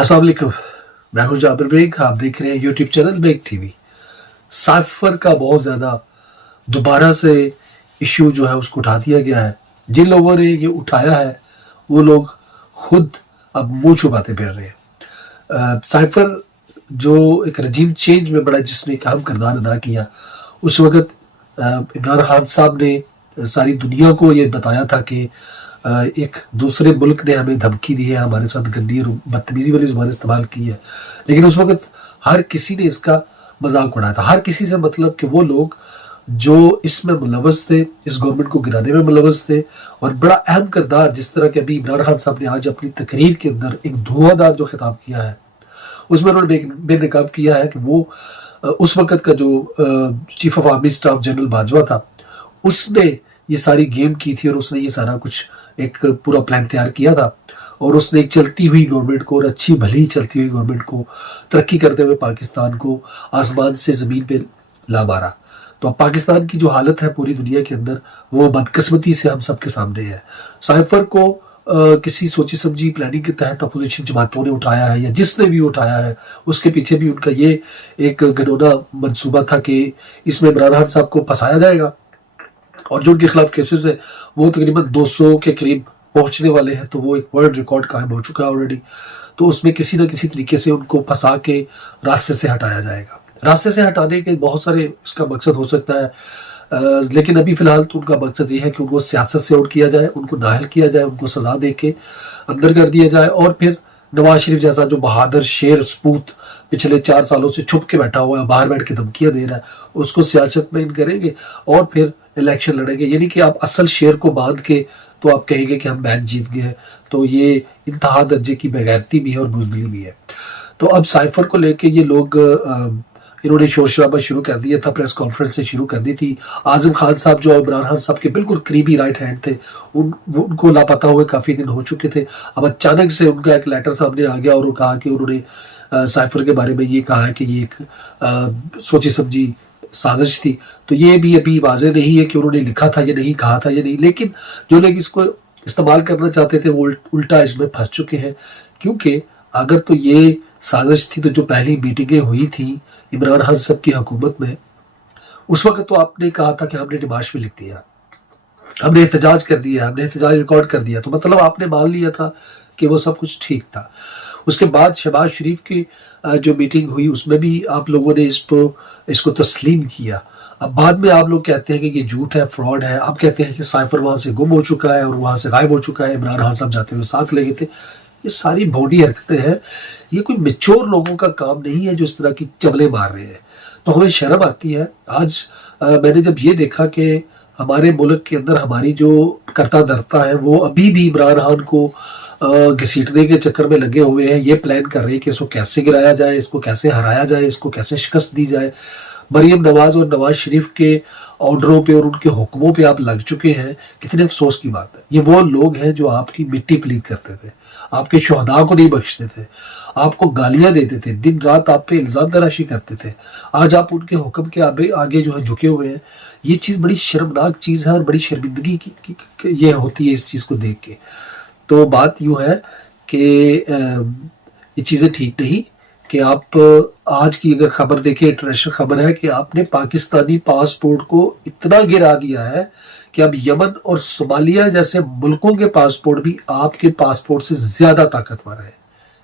अस्सलाम वालेकुम। मैं हूं जाबिर बेग। आप देख रहे हैं YouTube channel Baig TV. Cipher का बहुत ज़्यादा दोबारा से इश्यू जो है उसको उठा दिया गया है। जिन लोगों ने ये उठाया है वो लोग खुद अब मुंह छुपाते फिर रहे हैं। साइफर जो एक रजीम चेंज में बड़ा जिसने एक अहम किरदार अदा किया, उस वक़्त इमरान खान साहब ने सारी दुनिया को ये बताया था कि एक दूसरे मुल्क ने हमें धमकी दी है, हमारे साथ गंदी और बदतमीजी वाली ज़ुबान इस्तेमाल की है। लेकिन उस वक़्त हर किसी ने इसका मजाक उड़ाया था। हर किसी से मतलब कि वो लोग जो इसमें मुलव्वस थे, इस गवर्नमेंट को गिराने में मुलव्वस थे, और बड़ा अहम किरदार जिस तरह के अभी इमरान खान साहब ने आज अपनी तकरीर के अंदर एक धुआंधार जो खिताब किया है उसमें उन्होंने बेनकाब किया है कि वो उस वक़्त का जो chief of army staff general Bajwa था उसने ये सारी गेम की थी और उसने ये सारा कुछ एक पूरा प्लान तैयार किया था, और उसने एक चलती हुई गवर्नमेंट को और अच्छी भली चलती हुई गवर्नमेंट को तरक्की करते हुए पाकिस्तान को आसमान से ज़मीन पे ला मारा। तो अब पाकिस्तान की जो हालत है पूरी दुनिया के अंदर वो बदकिस्मती से हम सबके सामने है। साइफर को किसी सोची समझी प्लानिंग के तहत अपोजिशन जमातों ने उठाया है या जिसने भी उठाया है उसके पीछे भी उनका ये एक घनौना मंसूबा था कि इसमें इमरान खान साहब को फंसाया जाएगा, और जो उनके खिलाफ केसेस है वो तकरीबन 200 के करीब पहुंचने वाले हैं। तो वो एक वर्ल्ड रिकॉर्ड कायम हो चुका है ऑलरेडी। तो उसमें किसी न किसी तरीके से उनको फंसा के रास्ते से हटाया जाएगा। रास्ते से हटाने के बहुत सारे इसका मकसद हो सकता है, लेकिन अभी फिलहाल तो उनका मकसद ये है कि उनको सियासत से आउट किया जाए, उनको नाअहल किया जाए, उनको सजा दे के अंदर कर दिया जाए, और फिर नवाज शरीफ जैसा जो बहादुर शेर सपूत पिछले 4 सालों से छुप के बैठा हुआ है, बाहर बैठ के धमकियां दे रहा है, उसको सियासत में इन करेंगे और फिर इलेक्शन लड़ेंगे। यानी कि आप असल शेर को बांध के तो आप कहेंगे कि हम मैच जीत गए हैं। तो ये इंतहा दर्जे की बेगैरती भी है और बुज़दिली भी है। तो अब साइफर को लेके ये लोग इन्होंने शोर शराबा शुरू कर दिया था, प्रेस कॉन्फ्रेंस से शुरू कर दी थी। आजम खान साहब जो इमरान खान साहब के बिल्कुल करीबी राइट हैंड थे, उनको लापता हुए काफ़ी दिन हो चुके थे। अब अचानक से उनका एक लेटर सामने आ गया और वो कहा कि उन्होंने साइफर के बारे में ये कहा है कि ये एक सोची समझी साजिश थी। तो ये भी अभी वाज़ेह नहीं है कि उन्होंने लिखा था या नहीं, कहा था या नहीं, लेकिन जो लोग इसको इस्तेमाल करना चाहते थे वो उल्टा इसमें फंस चुके हैं। क्योंकि अगर तो ये साजिश थी तो जो पहली मीटिंगें हुई थी इमरान खान साहब की हुकूमत में, उस वक्त तो आपने कहा था कि हमने डिमाश में लिख दिया, हमने एहतजाज कर दिया, हमने एहतजाज रिकॉर्ड कर दिया, तो मतलब आपने मान लिया था कि वो सब कुछ ठीक था। उसके बाद शहबाज शरीफ की जो मीटिंग हुई उसमें भी आप लोगों ने इसको तस्लीम किया। अब बाद में आप लोग कहते हैं कि ये झूठ है, फ्रॉड है। आप कहते हैं कि साइफर वहाँ से गुम हो चुका है और वहाँ से गायब हो चुका है, इमरान खान साहब जाते हुए साथ ले गए थे। ये सारी भोंडी हरकतें हैं। ये कोई मैच्योर लोगों का काम नहीं है जो इस तरह की चबले मार रहे हैं। तो हमें शर्म आती है। आज मैंने जब ये देखा कि हमारे मुल्क के अंदर हमारी जो करता धरता है वो अभी भी इमरान खान को घसीटने के चक्कर में लगे हुए हैं, ये प्लान कर रहे हैं कि इसको कैसे गिराया जाए, इसको कैसे हराया जाए, इसको कैसे शिकस्त दी जाए। मरीम नवाज और नवाज शरीफ के ऑर्डरों पे और उनके हुक्मों पे आप लग चुके हैं। कितने अफसोस की बात है। ये वो लोग हैं जो आपकी मिट्टी पलीत करते थे, आपके शुहदा को नहीं बख्शते थे, आपको गालियां देते थे, दिन रात आप पे इल्जाम तराशी करते थे। आज आप उनके हुक्म के आगे जो है झुके हुए हैं। ये चीज़ बड़ी शर्मनाक चीज़ है और बड़ी शर्मिंदगी की ये होती है इस चीज़ को देख के। तो बात यूँ है कि ये चीज़ें ठीक नहीं कि आप आज की अगर खबर देखें, इंटरनेशनल खबर है कि आपने पाकिस्तानी पासपोर्ट को इतना गिरा दिया है कि अब यमन और सोमालिया जैसे मुल्कों के पासपोर्ट भी आपके पासपोर्ट से ज़्यादा ताकतवर है।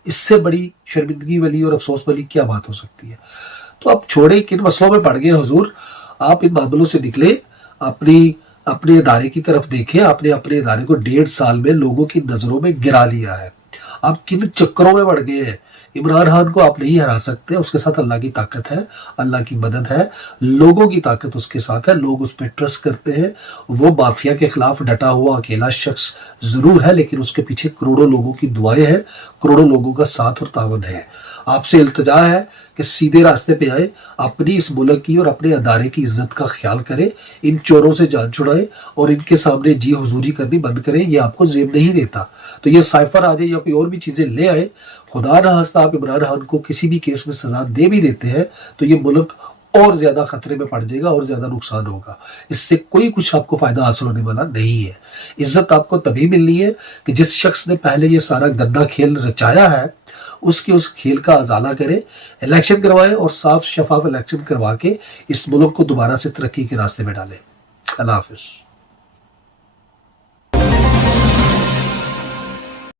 इससे बड़ी शर्मिंदगी वाली और अफसोस वाली क्या बात हो सकती है। तो आप छोड़े, किन मसलों में पड़ गए हुजूर, आप इन मामलों से निकले, अपने इदारे की तरफ देखें। आपने अपने इदारे को 1.5 साल में लोगों की नज़रों में गिरा लिया है। आप किन चक्करों में पड़ गए हैं। इमरान खान को आप नहीं हरा सकते, उसके साथ अल्लाह की ताकत है, अल्लाह की मदद है, लोगों की ताकत उसके साथ है, लोग उस पर ट्रस्ट करते हैं। वो माफिया के खिलाफ डटा हुआ अकेला शख्स ज़रूर है, लेकिन उसके पीछे करोड़ों लोगों की दुआएं हैं, करोड़ों लोगों का साथ और तावन है। आपसे इल्तजा है कि सीधे रास्ते पे आए, अपनी इस मुल्क की और अपने अदारे की इज्जत का ख्याल करें, इन चोरों से जान छुड़ाएं और इनके सामने जी हुजूरी करनी बंद करें। ये आपको जेब नहीं देता। तो ये साइफर आ जाए या कोई और भी चीज़ें ले आए, खुदा ना खास्ता आप इमरान खान को किसी भी केस में सजा दे भी देते हैं तो ये मुल्क और ज़्यादा खतरे में पड़ जाएगा और ज़्यादा नुकसान होगा। इससे कोई कुछ आपको फ़ायदा हासिल होने वाला नहीं है। इज्जत आपको तभी मिलनी है कि जिस शख्स ने पहले ये सारा गंदा खेल रचाया है اس کے اس کھیل کا ازالہ کریں، الیکشن کروائیں اور صاف شفاف الیکشن کروا کے اس ملک کو دوبارہ سے ترقی کے راستے میں ڈالیں۔ اللہ حافظ۔